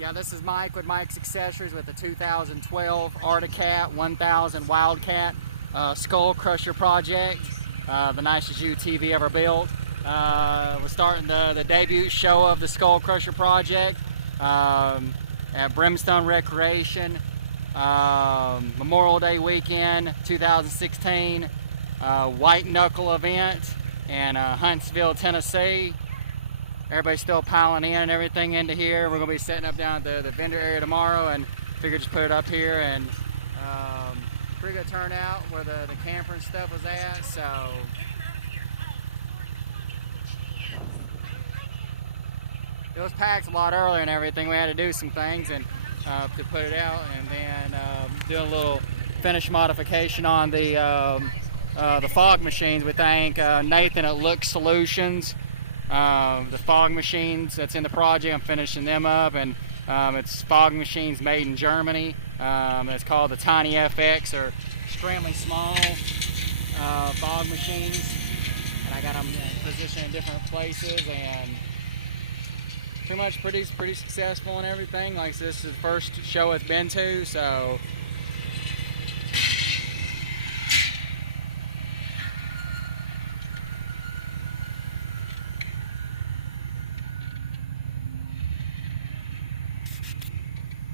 Yeah, this is Mike with Mike's Accessories with the 2012 Articat 1000 Wildcat Skull Crusher project, the nicest UTV ever built. We're starting the debut show of the Skull Crusher project at Brimstone Recreation, Memorial Day weekend 2016, White Knuckle event in Huntsville, Tennessee. Everybody's still piling in and everything into here. We're going to be setting up down at the vendor area tomorrow, and figured just put it up here. And pretty good turnout where the camper and stuff was at. So it was packed a lot earlier and everything. We had to do some things and to put it out, and then do a little finish modification on the fog machines. We thank Nathan at Look Solutions. The fog machines that's in the project, I'm finishing them up, and it's fog machines made in Germany. It's called the Tiny FX, or extremely small fog machines, and I got them positioned in different places, and pretty much pretty successful and everything. Like, this is the first show it's been to, so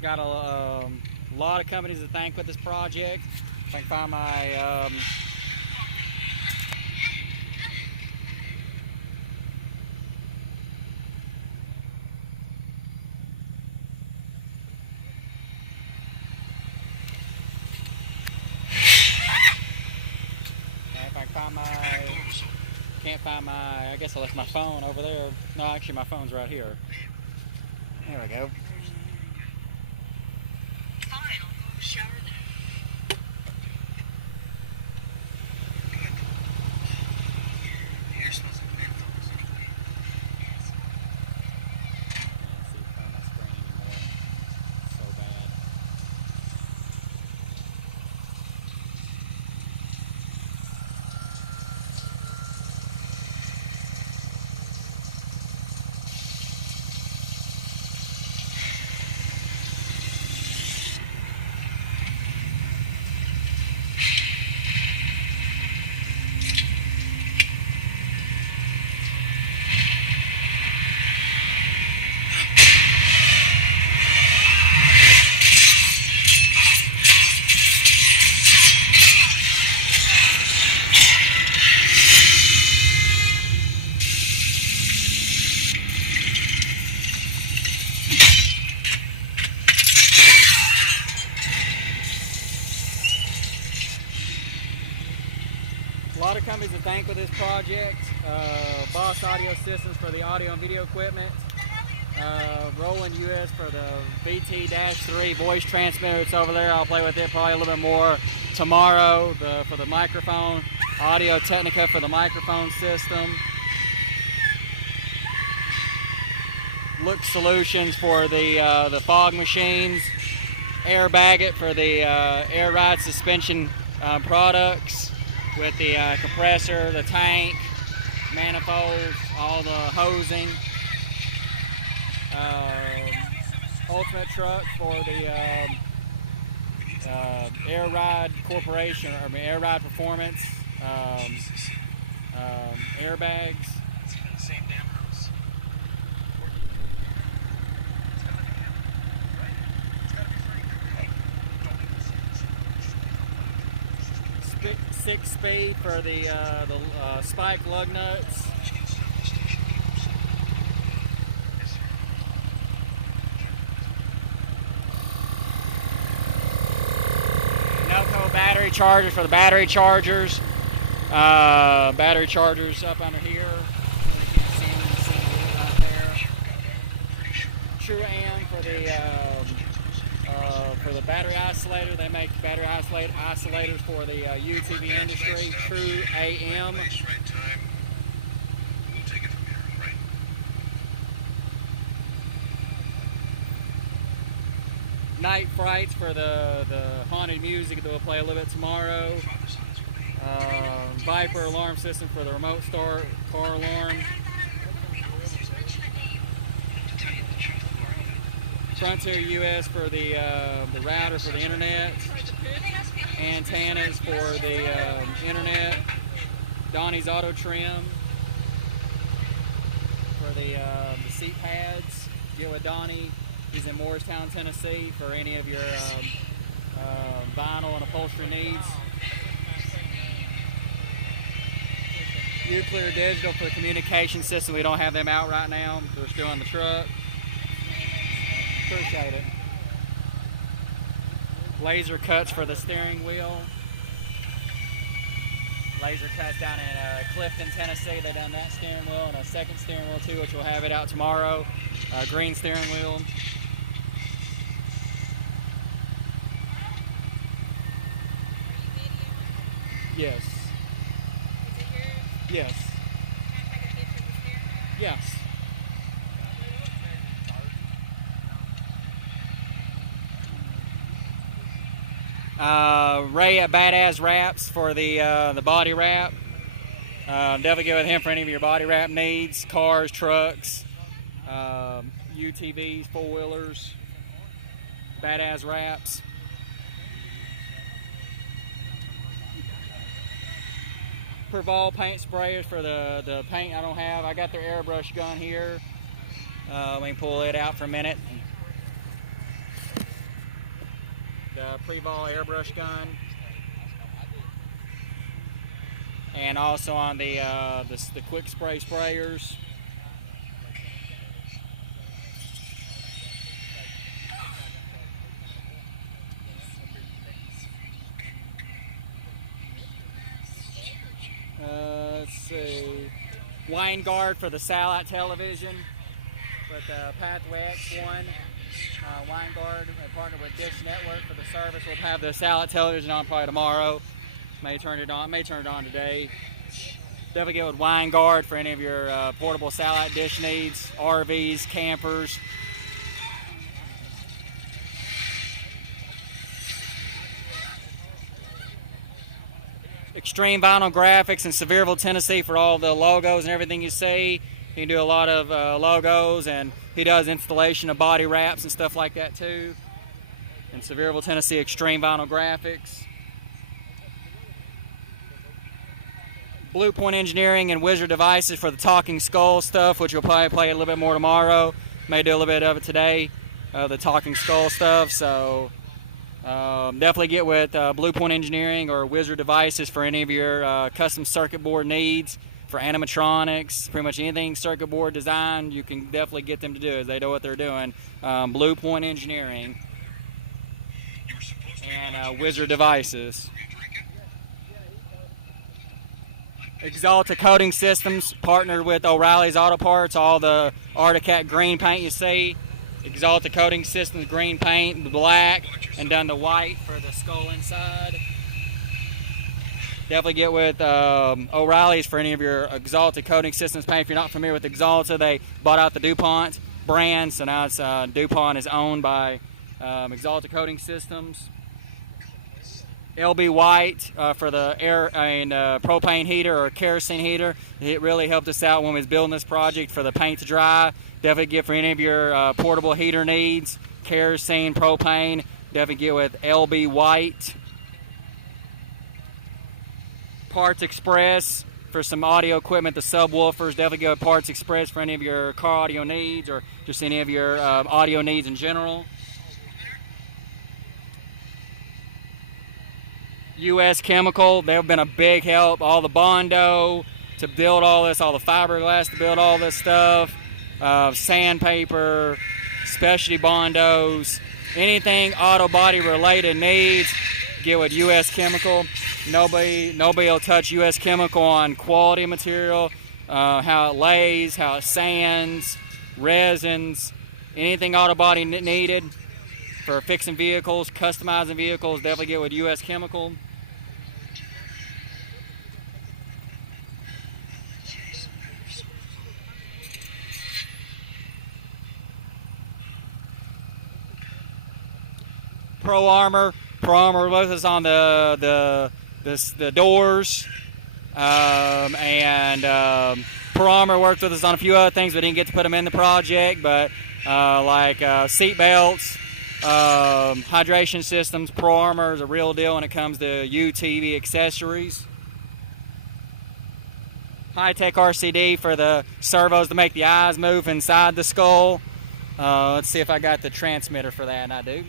got a lot of companies to thank with this project. If I can find my can't find my, I guess I left my phone over there. No, actually my phone's right here. There we go. A lot of companies to thank with this project. Boss Audio Systems for the audio and video equipment. Roland US for the VT-3 voice transmitter. It's over there. I'll play with it probably a little bit more tomorrow. For the microphone. Audio Technica for the microphone system. Look Solutions for the fog machines. Airbag It for the air ride suspension products, with the compressor, the tank, manifolds, all the hosing. Ultimate Truck for the Air Ride Corporation, or Air Ride Performance airbags. SickSpeed for the spike lug nuts. NOCO-Battery Chargers for the battery chargers. Battery chargers up under here. TrueAM for the battery isolator. They make battery isolators for the UTV industry. TrueAM. Night Frights for the haunted music that we'll play a little bit tomorrow. Viper alarm system for the remote start car alarm. Frontier US for the router for the internet, antennas for the internet, Donnie's Auto Trim for the seat pads. Get with Donnie. He's in Morristown, Tennessee for any of your vinyl and upholstery needs. Uclear Digital for the communication system. We don't have them out right now. They're still in the truck. Appreciate it. Laser cuts for the steering wheel. Laser cuts down in Clifton, Tennessee. They done that steering wheel and a second steering wheel too, which we'll have it out tomorrow. Green steering wheel. Yes. Is it yours? Yes. Can I take a picture of the steering wheel? Yes. Ray at Azz Wraps for the body wrap. Definitely go with him for any of your body wrap needs. Cars, trucks, UTVs, four-wheelers. Azz Wraps. Perval paint sprayers for the paint I don't have. I got their airbrush gun here. Let me pull it out for a minute. The Preval airbrush gun, and also on the quick spray sprayers. Let's see, wine guard for the satellite television with the Pathway X1. Wine guard, partnered with Dish Network for the service. We'll have the satellite television on probably tomorrow. May turn it on today. Definitely get with wine guard for any of your portable satellite dish needs, RVs, campers. Extreme Vinyl Graphics in Sevierville, Tennessee for all the logos and everything you see. He can do a lot of logos, and he does installation of body wraps and stuff like that too. In Sevierville, Tennessee, Extreme Vinyl Graphics. Blue Point Engineering and Wizard Devices for the Talking Skull stuff, which we'll probably play a little bit more tomorrow. May do a little bit of it today, the Talking Skull stuff. So definitely get with Blue Point Engineering or Wizard Devices for any of your custom circuit board needs. For animatronics, pretty much anything circuit board design, you can definitely get them to do it. They know what they're doing. Blue Point Engineering and Wizard Devices. Exalta Coating Systems, partnered with O'Reilly's Auto Parts. All the Articat green paint you see. Exalta Coating Systems green paint, black, and done the white for the skull inside. Definitely get with O'Reilly's for any of your Exalta Coating Systems paint. If you're not familiar with Exalta, they bought out the DuPont brand, so now it's DuPont is owned by Exalta Coating Systems. LB White for the propane heater or kerosene heater. It really helped us out when we was building this project for the paint to dry. Definitely get for any of your portable heater needs, kerosene, propane. Definitely get with LB White. Parts Express for some audio equipment, the subwoofers. Definitely go with Parts Express for any of your car audio needs or just any of your audio needs in general. US Chemical, they've been a big help. All the Bondo to build all this, all the fiberglass to build all this stuff, sandpaper, specialty Bondos, anything auto body related needs, get with US Chemical. Nobody will touch US Chemical on quality material, how it lays, how it sands, resins, anything auto body needed for fixing vehicles, customizing vehicles. Definitely get with US Chemical. Pro Armor with us on the doors, and Pro Armor worked with us on a few other things. We didn't get to put them in the project, but like seat belts, hydration systems. Pro Armor is a real deal when it comes to UTV accessories. High-tech RCD for the servos to make the eyes move inside the skull. Let's see if I got the transmitter for that, and I do.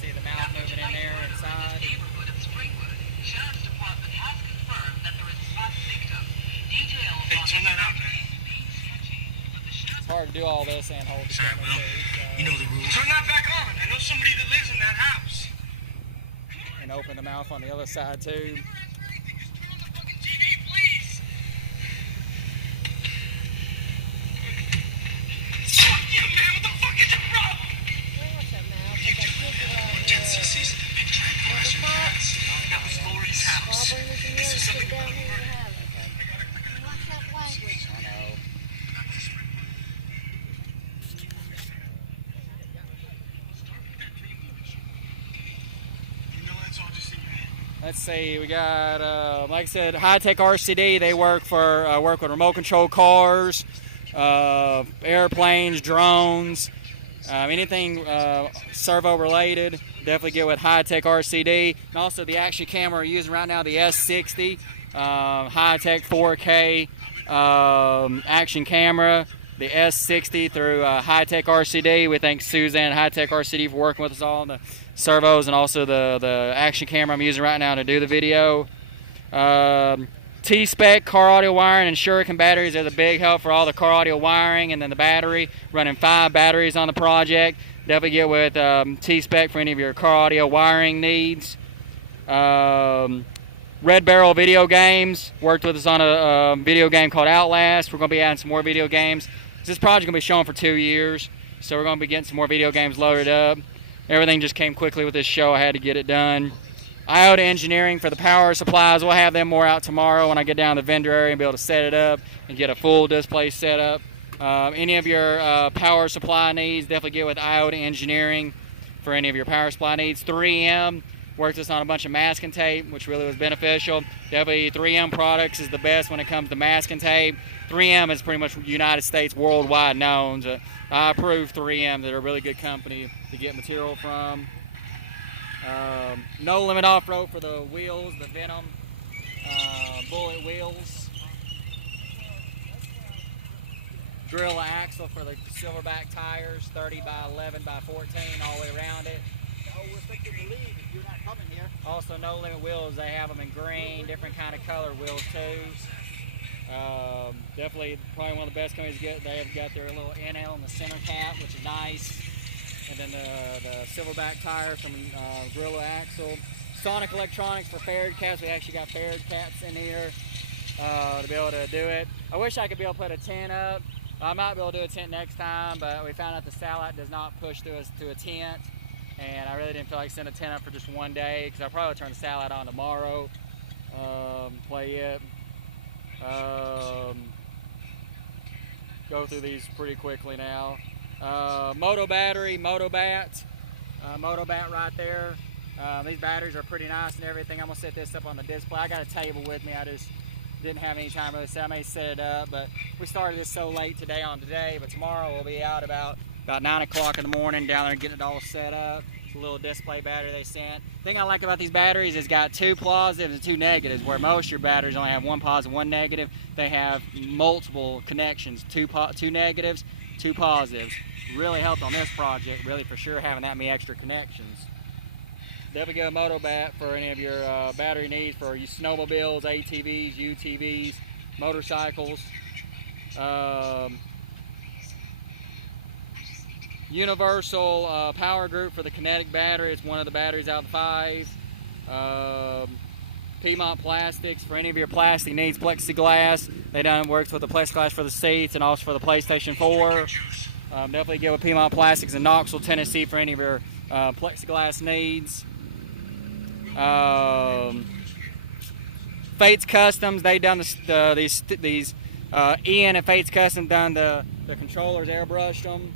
See the mouth moving in there inside. Turn that out, man. It's hard to do all this and hold the camera too, so. You know the rules. Turn that back on. I know somebody that lives in that house. And open the mouth on the other side too. Just turn on the fucking TV, please. Fuck you, man. What the fuck is your problem? Big giant flash cats. That was Lori's house. This is something about the murder. I know. Let's see, we got, like I said, high-tech RCD. They work with remote control cars, airplanes, drones, anything servo related. Definitely get with high-tech RCD. And also the action camera we're using right now, the S60, high-tech 4K action camera. The S60 through high-tech RCD. We thank Suzanne high-tech RCD for working with us all on the servos and also the action camera I'm using right now to do the video. T-Spec car audio wiring and Shuriken batteries is a big help for all the car audio wiring, and then the battery, running 5 batteries on the project. Definitely get with T-Spec for any of your car audio wiring needs. Red Barrel Video Games worked with us on a video game called Outlast. We're going to be adding some more video games. This project is going to be shown for 2 years, so we're going to be getting some more video games loaded up. Everything just came quickly with this show. I had to get it done. IOTA Engineering for the power supplies. We'll have them more out tomorrow when I get down to the vendor area and be able to set it up and get a full display set up. Any of your power supply needs, definitely get with IOTA Engineering for any of your power supply needs. 3M worked us on a bunch of masking tape, which really was beneficial. Definitely 3M products is the best when it comes to masking tape. 3M is pretty much United States worldwide known. So I approve 3M. They're a really good company to get material from. No Limit Off-Road for the wheels, the Venom bullet wheels. Gorilla axle for the silverback tires, 30 by 11 by 14 all the way around it. We're expected to leave if you're not coming here. Also, No Limit wheels, they have them in green, different kind of color wheels too. Definitely probably one of the best companies to get. They have got their little NL in the center cap, which is nice. And then the silverback tires from Gorilla Axle. Sonic Electronics for Ferret Cats. We actually got Ferret Cats in here to be able to do it. I wish I could be able to put a tent up. I might be able to do a tent next time, but we found out the satellite does not push to us to a tent. And I really didn't feel like sending a tent up for just one day, because I'll probably turn the satellite on tomorrow, play it. Go through these pretty quickly now. Moto battery, Moto-Bat right there. These batteries are pretty nice and everything. I'm gonna set this up on the display. I got a table with me. I just didn't have any time really set. I may set it up, but we started this so late today, but tomorrow we'll be out about 9 o'clock in the morning down there getting it all set up. It's a little display battery they sent. The thing I like about these batteries is it's got 2 positives and 2 negatives, where most of your batteries only have 1 positive, 1 negative. They have multiple connections, 2 negatives, 2 positives. Really helped on this project, really for sure, having that many extra connections. Definitely get a Moto-Bat for any of your battery needs for your snowmobiles, ATVs, UTVs, motorcycles. Universal power group for the kinetic battery. It's one of the batteries out of the 5. Piedmont Plastics for any of your plastic needs. Plexiglass. They done works with the plexiglass for the seats and also for the PlayStation 4. Definitely get with Piedmont Plastics in Knoxville, Tennessee for any of your plexiglass needs. Fates Customs, they done these Ian at Fates Custom done the controllers, airbrushed them.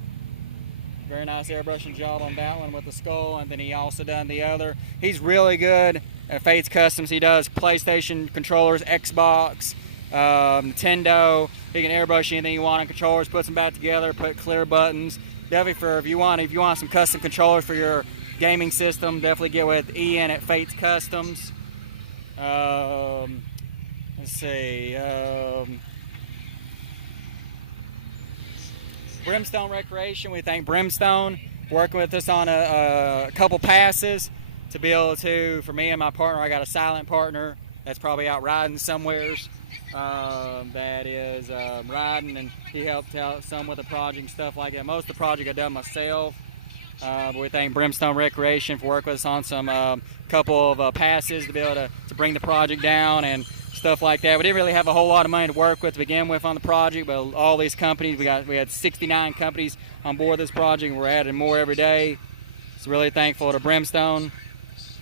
Very nice airbrushing job on that one with the skull, and then he also done the other. He's really good at Fates Customs. He does PlayStation controllers, Xbox, Nintendo. He can airbrush anything you want on controllers, puts them back together, put clear buttons. Definitely for if you want some custom controllers for your gaming system, definitely get with Ian at Fates Customs. Let's see. Brimstone Recreation, we thank Brimstone working with us on a couple passes to be able to, for me and my partner, I got a silent partner that's probably out riding somewheres, that is riding, and he helped out some with the project and stuff like that. Most of the project I done myself, but we thank Brimstone Recreation for working with us on some couple of passes to be able to bring the project down and stuff like that. We didn't really have a whole lot of money to work with to begin with on the project, but all these companies, we had 69 companies on board this project, and we're adding more every day. So really thankful to Brimstone.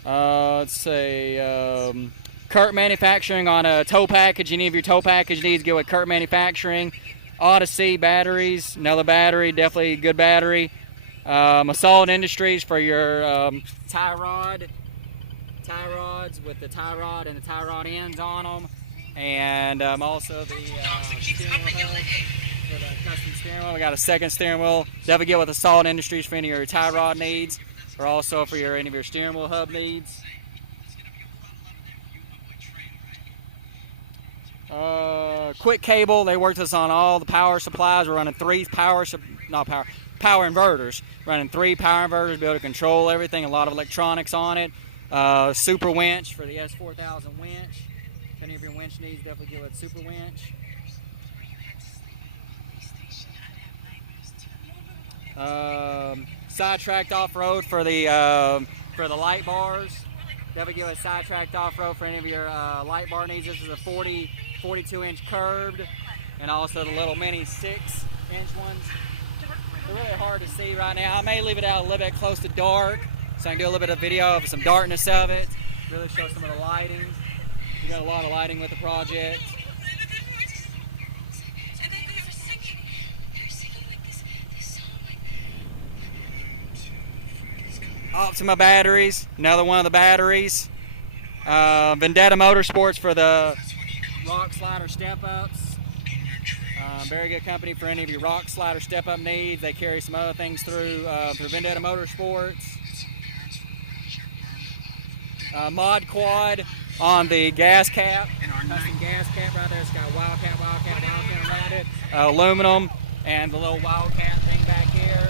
Let's see, Kurt Manufacturing on a tow package. Any of your tow package needs, go with Kurt Manufacturing. Odyssey Batteries, another battery, definitely a good battery. Assault Industries for your tie rods with the tie rod and the tie rod ends on them, and also the steering wheel hub for the custom steering wheel. We got a second steering wheel. Definitely get with Assault Industries for any of your tie rod needs, or also for any of your steering wheel hub needs. Quick Cable, they worked us on all the power supplies. We're running power inverters. Running 3 power inverters to be able to control everything. A lot of electronics on it. Super winch for the S4000 winch. If any of your winch needs, definitely get with Super winch. Sidetracked off-road for the light bars. Definitely get with sidetracked off-road for any of your light bar needs. This is a 42-inch curved, and also the little mini 6-inch ones. They're really hard to see right now. I may leave it out a little bit close to dark, so I can do a little bit of video of some darkness of it. Really show some of the lighting. We got a lot of lighting with the project. Optima batteries, another one of the batteries. Vendetta Motorsports for the rock slider step-ups. Very good company for any of your rock slider step-up needs. They carry some other things through Vendetta Motorsports. Mod Quad on the gas cap. Custom gas cap right there. It's got Wildcat around it. Aluminum and the little Wildcat thing back here.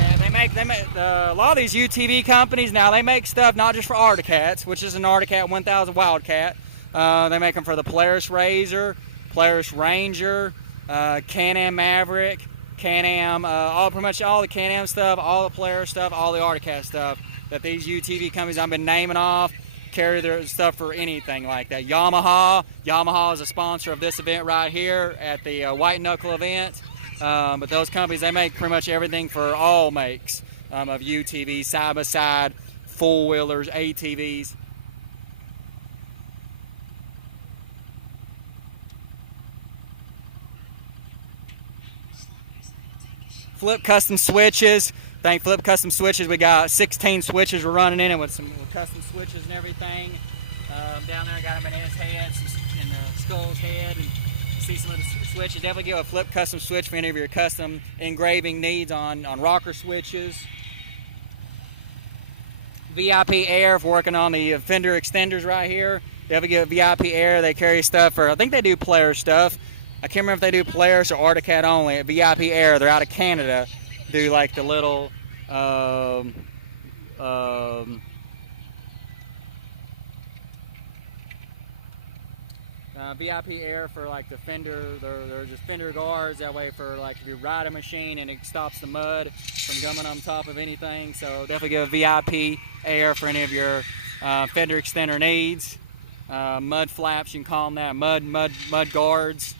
And they make a lot of these UTV companies now. They make stuff not just for Articats, which is an Articat 1000 Wildcat. They make them for the Polaris Razor, Polaris Ranger, Can-Am Maverick, Can-Am, pretty much all the Can-Am stuff, all the Polaris stuff, all the Articat stuff that these UTV companies I've been naming off carry their stuff for anything like that. Yamaha is a sponsor of this event right here at the White Knuckle event. But those companies, they make pretty much everything for all makes of UTVs, side-by-side, four-wheelers, ATVs. Flip Custom Switches. Thank Flip Custom Switches. We got 16 switches we're running in it with some custom switches and everything. Down there, I got them in his head, in the Skull's head, and see some of the switches. Definitely get a Flip Custom Switch for any of your custom engraving needs on rocker switches. VIP Air for working on the fender extenders right here. Definitely get VIP Air. They carry stuff for, I think they do Polaris stuff. I can't remember if they do Polaris or Articat only. At VIP Air, they're out of Canada. Do like the little VIP Air for like the fender. They're just fender guards. That way for like if you ride a machine and it stops the mud from gumming on top of anything. So definitely give VIP Air for any of your fender extender needs. Mud flaps, you can call them that. Mud guards.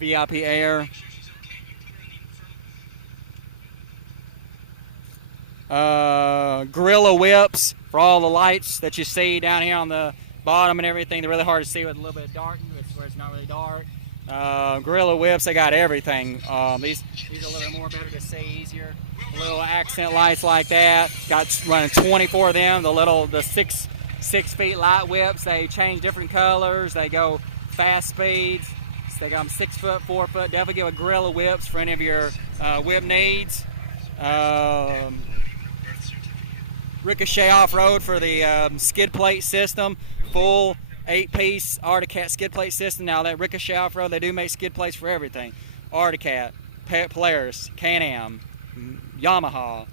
VIP Air. Gorilla whips for all the lights that you see down here on the bottom and everything. They're really hard to see with a little bit of darkness where it's not really dark. Gorilla whips, they got everything. These are a little bit more better to see, easier. Little accent lights like that. Got running 24 of them. The 6 feet light whips. They change different colors. They go fast speeds. So they got them 6 foot, 4 foot. Definitely get with Gorilla whips for any of your whip needs. Ricochet off-road for the skid plate system. Full 8-piece Articat skid plate system. Now that Ricochet off-road, they do make skid plates for everything. Articat, Polaris, Can-Am, Yamaha,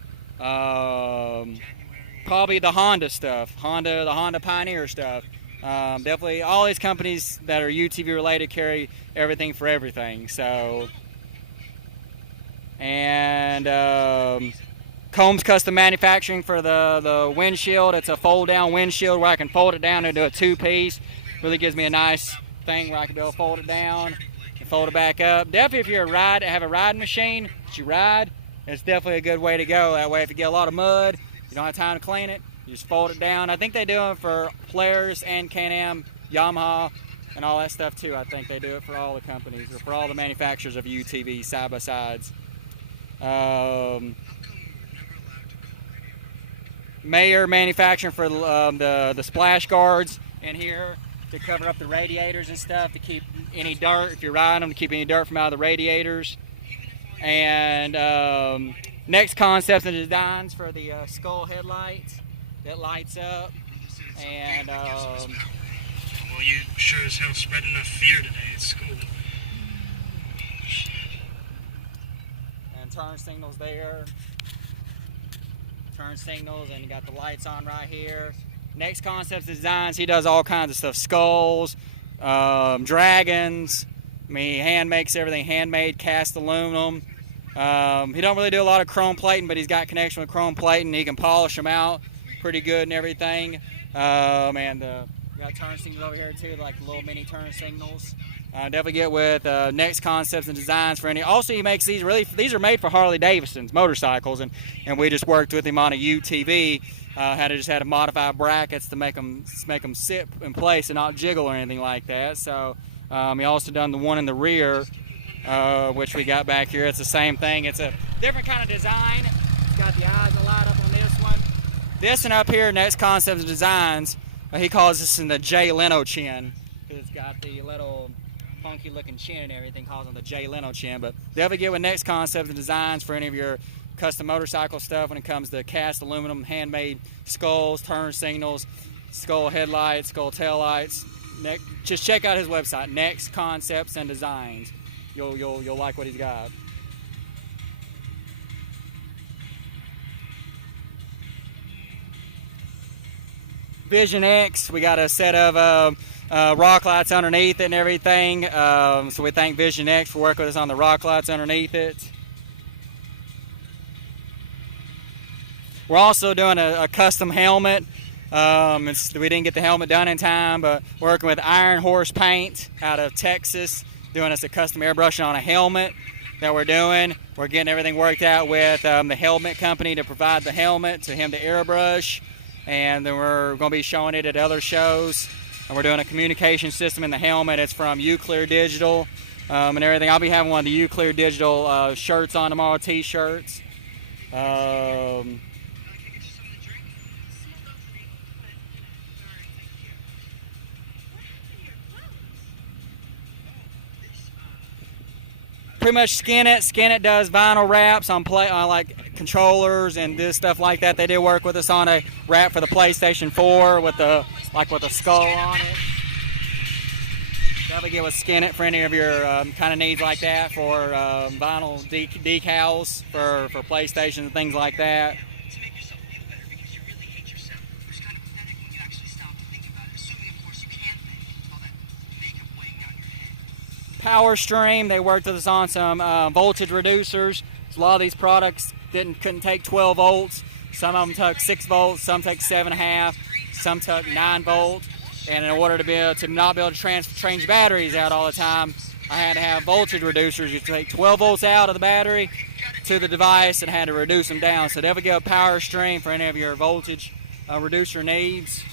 probably the Honda stuff, the Honda Pioneer stuff. Definitely all these companies that are UTV related carry everything for everything. So, and Combs Custom Manufacturing for the windshield. It's a fold down windshield where I can fold it down into a 2-piece. Really gives me a nice thing where I can be able to fold it down and fold it back up. Definitely if you're have a riding machine that you ride, it's definitely a good way to go. That way if you get a lot of mud, you don't have time to clean it, you just fold it down. I think they do it for Polaris and Can-Am, Yamaha, and all that stuff too. I think they do it for all the companies, or for all the manufacturers of UTV side-by-sides. Mayer Manufacturing for the splash guards in here to cover up the radiators and stuff, to keep any dirt, if you're riding them, to keep any dirt from out of the radiators. And Next Concepts and Designs for the skull headlights that lights up. And well, you sure as hell spread enough fear today at school. And turn signals there. Turn signals, and you got the lights on right here. Next Concepts Designs, he does all kinds of stuff. Skulls, dragons. I mean, he hand makes everything handmade, cast aluminum. He don't really do a lot of chrome plating, but he's got connection with chrome plating. He can polish them out pretty good and everything. And we got turn signals over here too, like the little mini turn signals. Definitely get with Next Concepts and Designs for any. Also, he makes these these are made for Harley Davidson's motorcycles, and we just worked with him on a UTV. Had to modify brackets to make them sit in place and not jiggle or anything like that. So he also done the one in the rear, which we got back here. It's the same thing. It's a different kind of design. It's got the eyes that light up on this one. This one up here, Next Concepts and Designs, he calls this in the Jay Leno chin, because it's got the little funky looking chin and everything, calls it the Jay Leno chin. But definitely get with Next Concepts and Designs for any of your custom motorcycle stuff when it comes to cast aluminum, handmade skulls, turn signals, skull headlights, skull tail lights. Just check out his website, Next Concepts and Designs. You'll like what he's got. Vision X, we got a set of rock lights underneath it and everything. So we thank Vision X for working with us on the rock lights underneath it. We're also doing a custom helmet. We didn't get the helmet done in time, but working with Iron Horse Paint out of Texas, doing us a custom airbrushing on a helmet that we're doing. We're getting everything worked out with the helmet company to provide the helmet to him to airbrush. And then we're going to be showing it at other shows. And we're doing a communication system in the helmet. It's from Uclear Digital and everything. I'll be having one of the Uclear Digital shirts on tomorrow, t-shirts. Pretty much Skin It does vinyl wraps on like controllers and this stuff like that. They did work with us on a wrap for the PlayStation 4 with a skull on it. Definitely get with Skin It for any of your kind of needs like that, for vinyl decals for PlayStation and things like that. To make yourself feel better because you really hate yourself. It's kind of pathetic when you actually stop and think about it. Assuming, of course, you can think with all that makeup weighing down your head. Power Stream, they worked with us on some voltage reducers. So a lot of these products couldn't take 12 volts. Some of them took 6 volts, some took 7.5, some took 9 volts. And in order to not be able to change batteries out all the time, I had to have voltage reducers. You take 12 volts out of the battery to the device and had to reduce them down. So definitely get a power stream for any of your voltage reducer needs.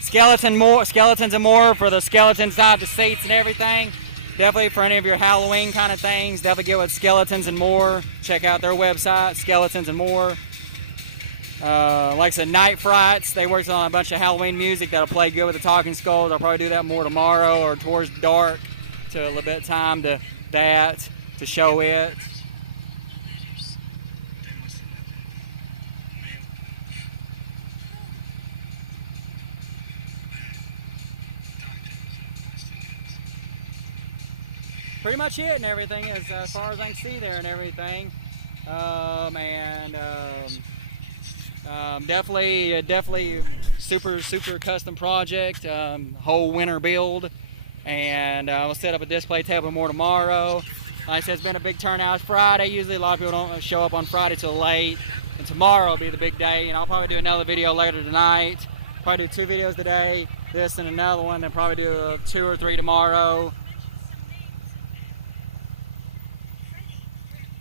Skeletons and more for the skeleton side, the seats and everything. Definitely for any of your Halloween kind of things, definitely get with Skeletons and More. Check out their website, Skeletons and More. Like I said, Night Frights, they worked on a bunch of Halloween music that'll play good with the Talking Skulls. I'll probably do that more tomorrow or towards dark to a little bit of time to that, to show it. Pretty much it and everything as far as I can see there and everything. Definitely super custom project, whole winter build, and we'll set up a display table more tomorrow. Like I said, it's been a big turnout. It's Friday. Usually a lot of people don't show up on Friday till late, and tomorrow will be the big day, and I'll probably do another video later tonight. Probably do 2 videos today, this and another one, and probably do 2 or 3 tomorrow.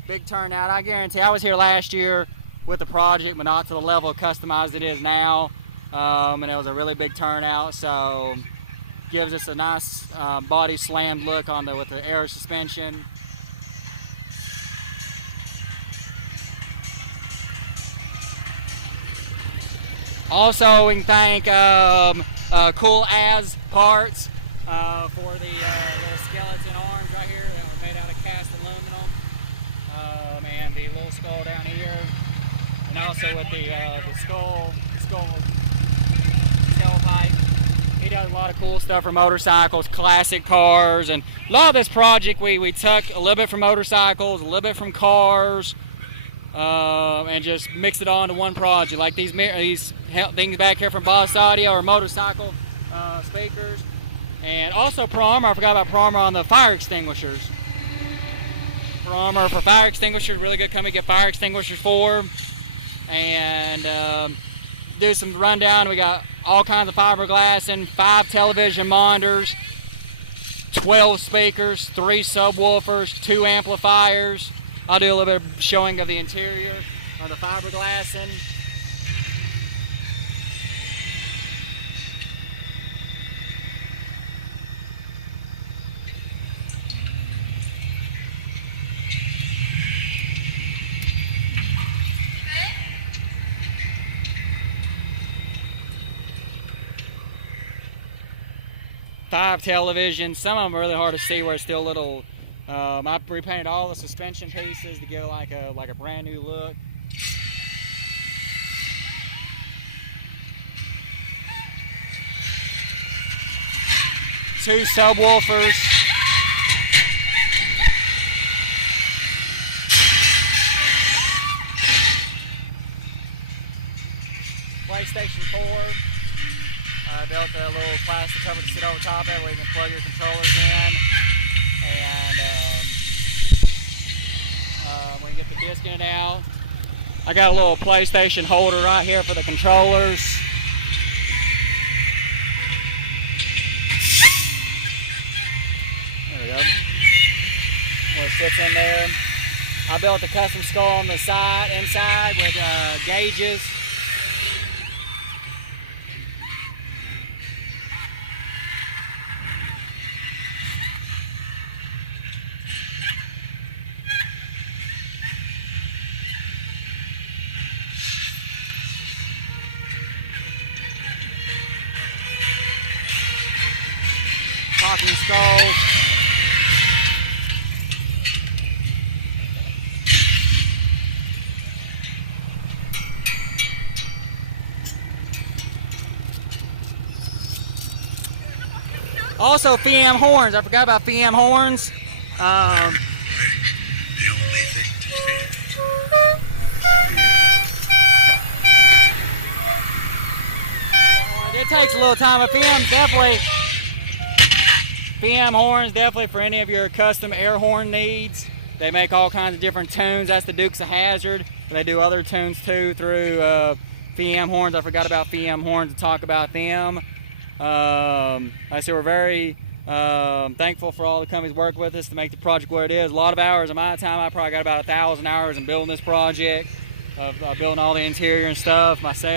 Big turnout, I guarantee. I was here last year with the project, but not to the level of customized it is now. And it was a really big turnout, so gives us a nice body slammed look on with the air suspension. Also, we can thank Cool Azz Parts for the little skeleton arms right here that were made out of cast aluminum. And the little skull down here, and also with the skull tailpipe. He does a lot of cool stuff for motorcycles, classic cars, and a lot of this project we took a little bit from motorcycles, a little bit from cars, and just mixed it all into one project. Like these things back here from Boss Audio are motorcycle speakers, and also Pro Armor. I forgot about Pro Armor on the fire extinguishers. Pro Armor for fire extinguishers, really good company to get fire extinguishers for. And do some rundown. We got all kinds of fiberglass and 5 television monitors, 12 speakers, 3 subwoofers, 2 amplifiers. I'll do a little bit of showing of the interior of the fiberglassing. Five televisions. Some of them are really hard to see where it's still a little. I repainted all the suspension pieces to give like a brand new look. Two subwoofers. PlayStation 4. I built a little plastic cover to sit over top of it where you can plug your controllers in. And when you get the disc in and out, I got a little PlayStation holder right here for the controllers. There we go. Where it sits in there. I built a custom skull on the inside with gauges. Talking skulls. Also, FEM horns. I forgot about FEM horns. It takes a little time, but FEM horns definitely for any of your custom air horn needs. They make all kinds of different tunes. That's the Dukes of Hazzard. They do other tunes too through FEM horns, I forgot about FEM horns to talk about them. Like I said, we're very thankful for all the companies work with us to make the project what it is. A lot of hours of my time. I probably got about 1,000 hours in building this project, of building all the interior and stuff myself.